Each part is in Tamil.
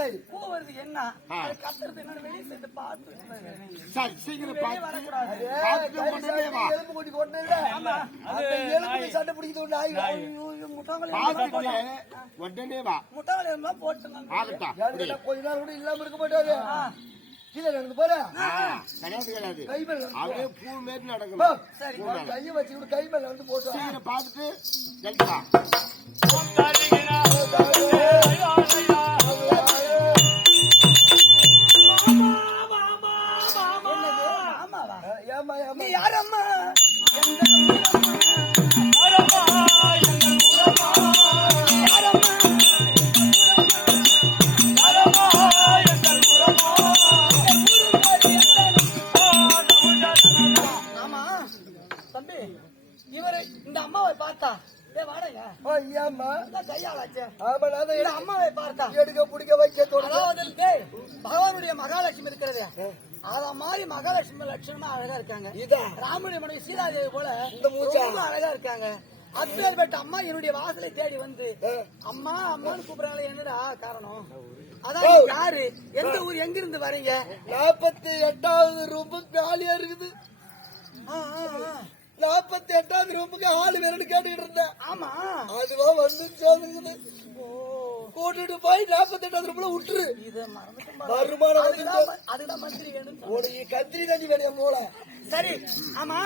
சொன்னா ஆ. அது கத்துறது என்னன்னு வெளியே சேர்ந்து பார்த்து சீக்கிரம் பார்த்துட்டு எலும்பு கொட்டி எலும்புக்கு சண்டை பார்த்துட்டு உடனே வா. முட்டாங்களே எல்லாம் போட்டு கொஞ்ச நாள் கூட இல்லாம இருக்க மாட்டாரு. கீழே நடந்து போற. கிடையாது கிடையாது. அப்படியே பூ மாரி போ. நடக்கணும் சரி, கையை வச்சுக்கிட்டு கை மேல வந்து போட்டு வா. ஆமா, நான் அம்மாவை பார்த்தா எடுக்க பிடிக்க வைக்க டேய், பகவானுடைய மகாலட்சுமி இருக்கிறது. அத மாதிரி மகாலட்சுமி லட்சணமா அழகா இருக்காங்க. இதான். ராமுடைய மனைவி சீதாதேவி போல இந்த மூச்சா? ரொம்ப அழகா இருக்காங்க. அப்பேற்பட்ட அம்மா என்னுடைய வாசலை தேடி வந்து அம்மா அம்மான்னு கூப்பிடுறாங்களே என்னடா காரணம்? அதான் யாரு? எந்த ஊர் எங்க இருந்து வரீங்க? நாற்பத்தி எட்டாவது ரூம் காலியா இருக்குது. நாற்பத்தி எட்டாவது ரூமுக்கு ஆளு வேணும்னு கேட்டுக்கிட்டு இருந்தேன். ஆமா. அதுவா வந்து சேர்ந்துருக்குது கூட்டிட்டு போய் நாற்பத்தி எட்டாவது ரூம்ல விட்டுரு. வருமானம் உனக்கு கத்திரி தண்ணி வேணும் மூளை சரி ஆமா.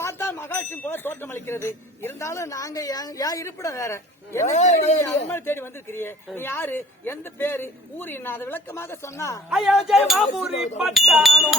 பார்த்தா மகாலட்சுமி போல தோட்டம் அளிக்கிறது. இருந்தாலும் நாங்க ஏன் ஏன் இருப்பிடம் வேற. என்ன தேடி நீ அம்மா தேடி வந்திருக்கிறியே. நீ யாரு? எந்த பேரு? ஊரு என்ன? அதை விளக்கமாக சொன்னா. ஐயோ ஜெயமாபுரி பட்டானோ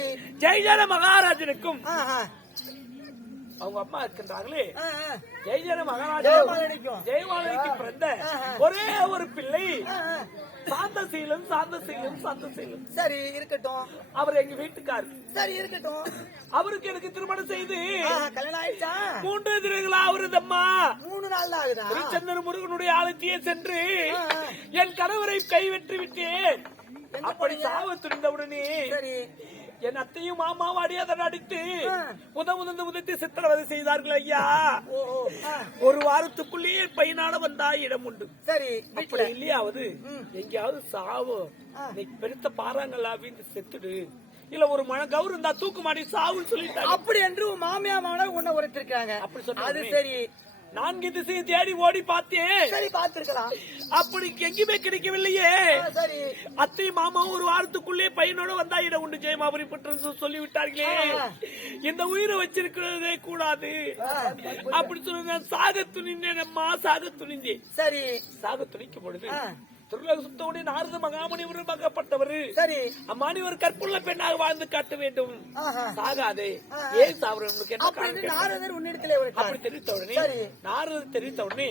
சரி ஜெயஜன மகாராஜனுக்கும் அவங்க அம்மா இருக்கின்றார்களே. ஜெயஜன மகாராஜா. ஜெயமாலனிக்கு பிறந்த ஒரே ஒரு பிள்ளை. சாந்தசீலம் சாந்தசீலம் சாந்தசீலம் சரி இருக்கட்டும். அவர் எங்க வீட்டுக்கார். சரி இருக்கட்டும். அவருக்கு எனக்கு திருமணம் செய்து. கல்யாணம் ஆயிடுச்சா? மூன்று தினங்களா அவரதம்மா மூணு நாள் ஆகுதா? திருச்செந்தூர் முருகனுடைய ஆலத்தியே சென்று. என் கணவரை கைவெற்றி விட்டேன். அப்படி? சாவ துணிந்தவுடனே சரி. என் அத்தையும் மாமாவும் அடியாதன் அடித்து ஆ. முத முதந்து உதத்தி சித்திரவதை செய்தார்கள் ஐயா. ஒரு வாரத்துக்குள்ளேயே பையனால வந்தா இடம் உண்டு. சரி அப்படி இல்லையாவது எங்கேயாவது சாவு. பெருத்த பாறாங்கல்லா வீட்டு செத்துடு. இல்ல ஒரு மன கௌரவம் இருந்தா தூக்கு மாடி சாவுன்னு சொல்லிட்டாங்க. அப்படி என்று மாமியா மாமனார் உன்னை உரைத்திருக்காங்க அப்படி சொன்னாங்க. அது சரி. நான்கு திசையை தேடி ஓடி பார்த்தேன் சரி பார்த்திருக்கலாம். அப்படி எங்கேயுமே கிடைக்கவில்லையே. சரி. அத்தை மாமாவும் ஒரு வாரத்துக்குள்ளே பையனோட வந்தா இடம் உண்டு ஜெயமாபுரி பட்டம் சொல்லி விட்டார்களே. இந்த உயிரை வச்சிருக்கிறதே கூடாது. அப்படி சொல்லி நான் சாக துணிந்தேன் அம்மா சாக துணிந்தேன் சரி. சாக துணிக்கும் பொழுது. திருலக சுத்தவுடைய நாரத மகாமணி ஒரு மகப்பட்டவர் சரி அம்மா நீ ஒரு கற்புள்ள பெண்ணாக வாழ்ந்து காட்ட வேண்டும். சாகாதே. ஏன் கேட்டார். நாரதர் உன்னிடத்திலே. அப்படி தெரிவித்த உடனே. நாரதர் தெரிவித்த உடனே.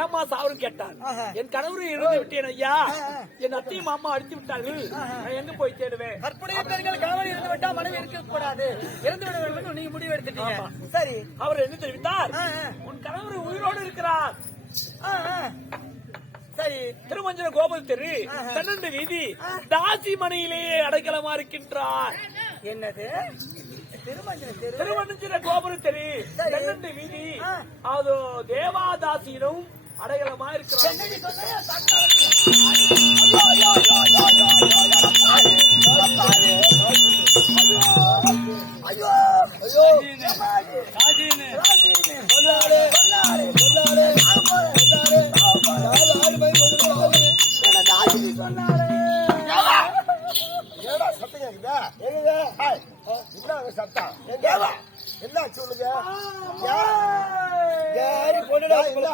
ஏமா சாவரம் கேட்டார். என் கணவரை இருந்து விட்டேன் ஐயா. என் அத்தையும் மாமா அடித்து விட்டார்கள் நான் எங்க போய் தேடுவேன் கற்புடைய பெண்கள் கணவன் இருந்து விட்டா மனைவி இருக்க கூடாது இறந்து விட வேண்டும் நீங்க முடிவு எடுத்துட்டீங்க சரி அவர் என்ன தெரிவித்தார். உன் கணவர் உயிரோடு இருக்கிறார் திருமஞ்சன கோபல் தெரு. பன்னெண்டு வீதி தாசி மனையிலேயே அடைக்கலமா இருக்கின்றார் என்னது திருமஞ்சன தெரு திருவண்ணஞ்சிர கோபுர தெரு. பன்னெண்டு வீதி. அது தேவாதாசியிலும் அடைக்கலமா இருக்கிறார்? தக்காளி. ஐயோ ஐயோ அங்க சத்தம் என்ன சொல்லுங்க? யாரு பொண்ணுடா என்ன உங்களை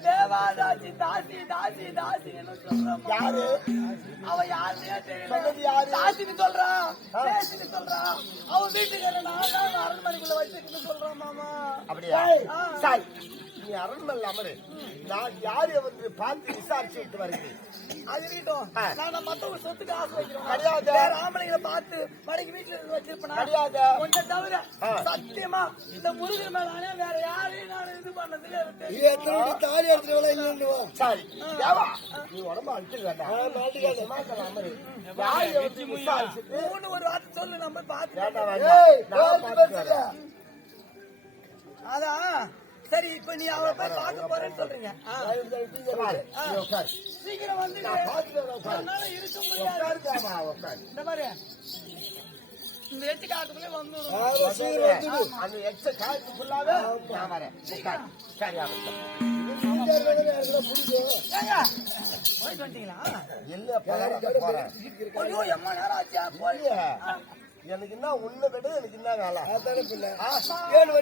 தேவாதாசி தாசி தாசி தாசி யாரு? அவ யாருன்னே தெரியல. தாசின்னு சொல்றான் சொல்றான் அவன் வீட்டுக்கு அரண்மனைக்குள்ள வச்சிருக்குன்னு சொல்றான் மாமா. அப்படியா? நீ அரண்மனை அமரு நான் யாரு வந்து பார்த்து விசாரிச்சு விட்டு வருகிறேன்? அது. நான் மத்தவங்க சொத்துக்கு ஆசை வைக்கிறேன் கிடையாது. வேற ஆம்பளைங்களை பார்த்து மனைக்கு வீட்டுல இருந்து வச்சிருப்பேனா? கிடையாது. கொஞ்சம் தவிர. சத்தியமா இந்த முருகன் வேற யாரையும் நான் இது பண்ணதுல இருக்கு தாலி எடுத்துட்டு சரி தேவா நீ உடம்ப அழுத்து வேண்டாம் சமாதானம் அமரு யாரு வந்து விசாரிச்சுட்டு? மூணு ஒரு வார்த்தை சொல்லு நம்ம பார்த்து. அதான் சரி இப்ப நீ அவளை போய் பார்க்க போறேன்னு சொல்றீங்க. சீக்கிரம் வந்து இருக்க முடியாது. இந்த மாதிரி இந்த எட்டு காட்டுக்குள்ளே வந்துடும். அந்த எச்ச காய்ச்சி ஃபுல்லாவே நான் வரேன். உட்காரு. சரி ஆகட்டும். வீட்டுக்காரர் வேற யாருக்குன்னா பிடிக்கும். ஏங்க. போயிட்டு வந்துட்டீங்களா? இல்ல பரவாயில்ல, போறேன். ஐயோ எம்மா நேரம் ஆச்சா. போய். எனக்கு என்ன உன்னை விட எனக்கு என்ன வேலை? அதானே பிள்ளை. ஏழு.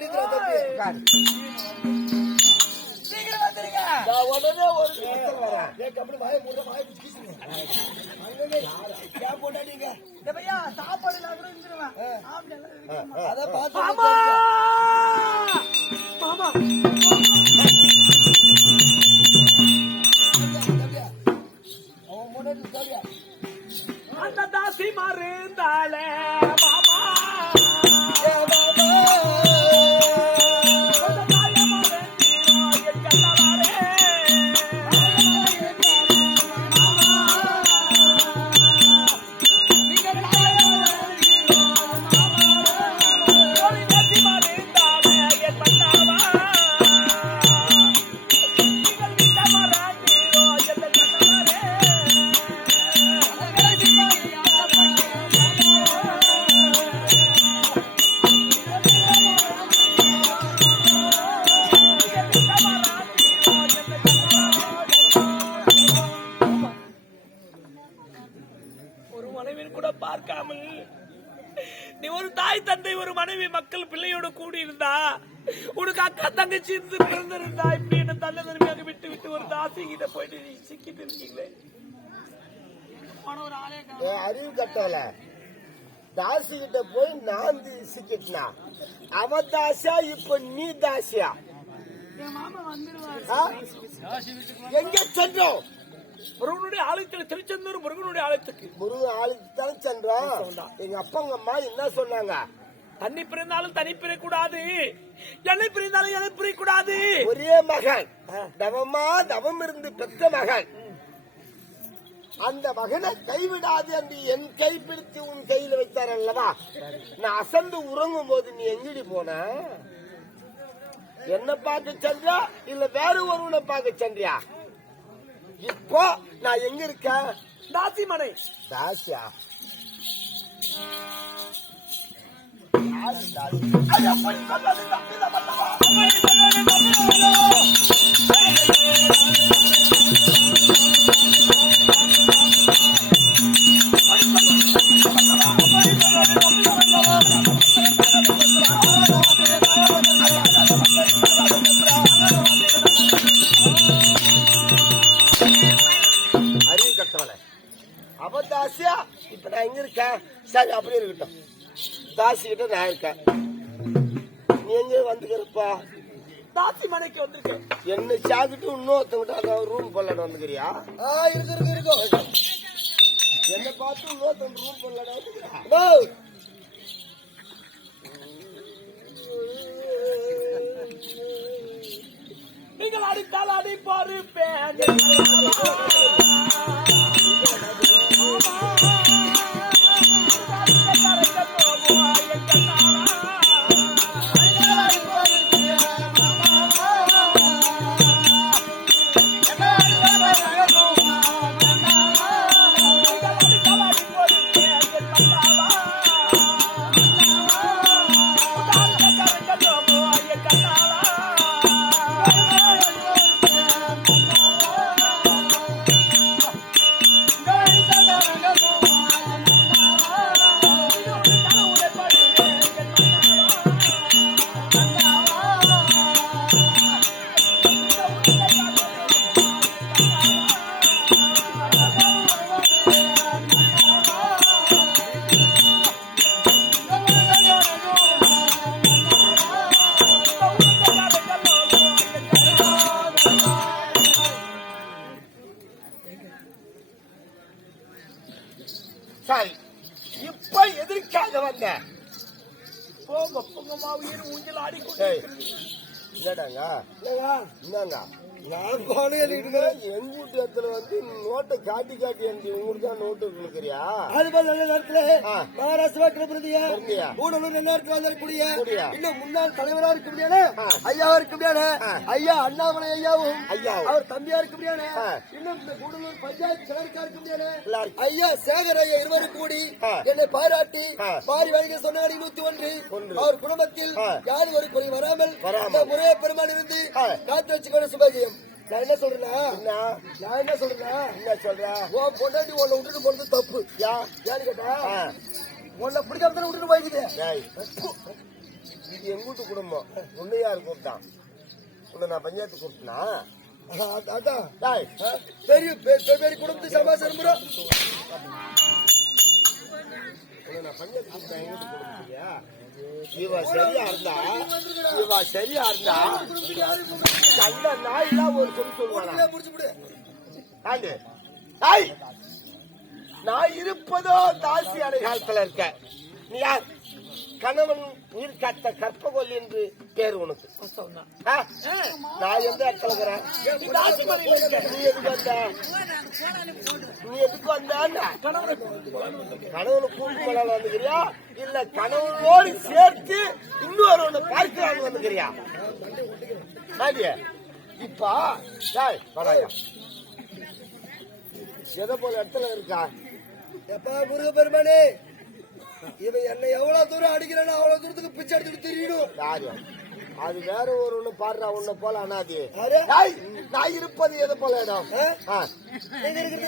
சீக்கிரம் வந்துருங்க. நான் உடனே ஒரு சாப்பாடு நான் கூட இருந்துருவேன். மாமா! மாமா! அந்த தாசி பாபா கூட பார்க்காமல் நீ ஒரு தாய் தந்தை ஒரு மனைவி மக்கள் பிள்ளையோட கூடி இருந்தா உனக்கு அக்கா தங்கச்சி இருந்து பிறந்திருந்தா இப்படி என்ன தந்தை தனிமையாக விட்டு விட்டு ஒரு தாசி கிட்ட போயிட்டு நீ சிக்கிட்டு இருக்கீங்களே? அறிவு கட்டல. தாசி கிட்ட போய் நான் சிக்கிட்டா அவ தாசியா இப்ப நீ தாசியா? எங்க சென்றோம்? முருகனுடைய ஆலயத்தில் திருச்செந்தூர் முருகனுடைய ஆலயத்துக்கு. முருகன் ஆளுக்கு தானே சென்றோம் எங்க அப்பா எங்க அம்மா என்ன சொன்னாங்க? தண்ணி பிறந்தாலும் தனி பிறக்கூடாது எண்ணெய் பிரிந்தாலும் எண்ணெய் பிரியக்கூடாது. ஒரே மகன். தவமா தவம் இருந்து பெற்ற மகன். அந்த மகனை கைவிடாது என்று என் கை பிடித்து உன் கையில வைத்தார் அல்லவா? நான் அசந்து உறங்கும் போது நீ எங்கடி போன? என்ன பார்க்க சென்றியா? இல்ல வேற ஒருவனை பார்க்க சென்றியா? இப்போ நான் எங்க இருக்கேன்? தாசி மனை. தாசியா? ஐயா, இருக்கேன் சரி அப்படியே இருக்கட்டும். தாசி கிட்ட நான் இருக்கேன். நீ எங்க வந்துக்கிறப்பா? தாசி மனைக்கு வந்திருக்கேன். என்ன சாக்கிட்டு இன்னொருத்தங்கிட்ட அதான் ரூம் கொள்ளட வந்துக்கிறியா? ஆ, இருக்கு, இருக்கு, இருக்கு. என்ன பார்த்து இன்னொருத்தன் ரூம் கொள்ளட வந்துக்கிறியா? நீங்கள் அடித்தால் அடிப்பாரு பேர் என்னடாங்க ஏங்க, என்னங்க? நான் கோணம் எழுதிட்டு இடத்துல வந்து நோட்டை காட்டி காட்டி அனுப்பி உங்களுக்கு தான் நோட்டு கொடுக்குறியா அது போல நல்ல நேரத்துல. மகாராஷ்டிரா பிரதிநிதியா. ஊடகம் நல்ல நேரத்துல வந்திருக்கக்கூடிய கூடிய. இன்னும் முன்னாள் தலைவரா இருக்க முடியாது. ஐயாவா இருக்க முடியாது. ஐயா அண்ணாமலை ஐயாவும் ஐயாவும். அவர் தம்பியா இருக்க முடியாது. இன்னும் இந்த கூடலூர் பஞ்சாயத்து கிளர்க்கா இருக்க முடியாது. ஐயா சேகர் ஐயா இருவரும் கூடி. என்னை பாராட்டி. பாரி வணிக சொன்னாடி நூத்தி ஒன்று. அவர் குடும்பத்தில். யாரும் ஒரு குறை வராமல் முறைய பெருமாள் இருந்து. காத்து வச்சுக்கணும் சுபாஜியம் நான் என்ன சொல்றேன்னா? நான் என்ன சொல்றேன்னா? என்ன சொல்ற? உன் பொண்டாட்டி உன்னை விட்டுட்டு போனது தப்பு. யா. ஏன்னு கேட்டா. உன்னை பிடிக்காம தானே விட்டுட்டு போய்க்குது இது எங்க வீட்டு குடும்பம். உன்னை யாரு கூப்பிட்டான். உன்னை நான் பஞ்சாயத்து கூப்பிட்டனா? அதான் பெரிய பெரிய குடும்பத்து சமாச்சாரம் bro. உன்னை நான் பஞ்சாயத்து கூப்பிட்டேன். எங்க வீட்டு குடும்பத்துலயா இவ சரியா இருந்தா இவ சரியா இருந்தா கண்ட நாயெல்லாம் ஒரு சொல்லி சொல்லுவானா? நான் இருப்பதோ தாசி அடைகாலத்துல இருக்க நீ யார்? கணவன் உயிர் காத்த கற்பகொல்லி என்று பேர் உனக்கு? நான் எந்த இருக்கிறேன்? நீ எதுக்கு வந்த? நீ எதுக்கு வந்த? கணவனை கூட்டு கொள்ளலாம் வந்துக்கிறியா? இல்ல கணவனோடு சேர்த்து இன்னொரு ஒண்ணு பார்க்கலான்னு வந்துக்கிறியா? இப்ப எதை போல இடத்துல இருக்கா? எப்பா முருகப்பெருமானே. இவன் என்னை எவ்வளவு தூரம் அடிக்கிறானோ அவ்வளவு தூரத்துக்கு பிச்சை எடுத்துட்டு திரியணும் யாரு? அது வேற ஒரு ஒண்ணு பாடுறா உன்னை போல அனாதி. நான் இருப்பது எது போல இடம்?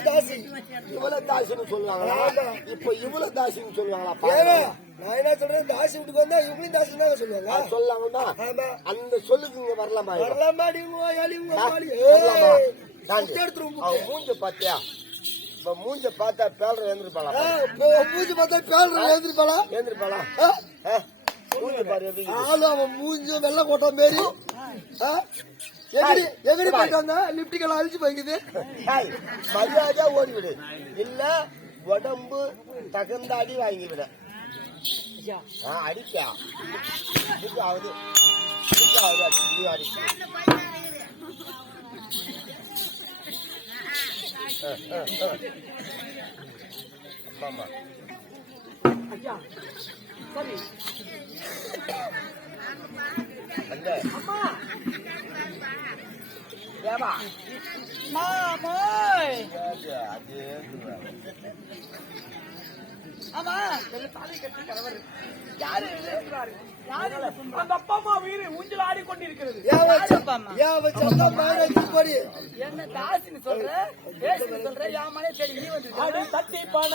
தாசி? இவ்வளவு தாசின்னு சொல்லுவாங்களா. இப்ப இவ்வளவு தாசின்னு சொல்லுவாங்களா? பாருங்க. நான் என்ன சொல்றேன் தாசி வீட்டுக்கு வந்தா இவங்களையும் தாசி தாங்க சொல்லுவாங்க சொல்லாங்கன்னா அந்த சொல்லுக்கு இங்க வரலாமா? வரலாமா அடிங்க அழிவுங்க மூஞ்ச பாத்தியா? மூஞ்ச பார்த்தா பேலர் எழுந்திருப்பாளா மூஞ்சி பார்த்தா பேர் எழுந்திருப்பாளா? எழுந்திருப்பாளா? மூஞ்ச பாரு. ஆளு அவன் மூஞ்சி வெள்ளை கோட்டை மாரி. எகடி போயிட்டு வந்தா லிப்டிக்கெல்லாம் அழிச்சு போய்க்குது. மரியாதையா ஓடிவிடு இல்ல உடம்பு தகுந்த அடி வாங்கி விட. ஆ, அடிக்கா. அடி, இது அடிக்கு ஆமா ஐயா சரி அம்மா. ஏமா மாமோய் அது ஆமா. தாலி கட்டி யாரு யாரு அந்த அப்பா அம்மா உயிர் ஊஞ்சல் கொண்டிருக்கிறது என்ன தாசின்னு சொல்ற? பேசுன்னு சொல்ற? என் மனே சரி வந்து ஆடி தத்தி பண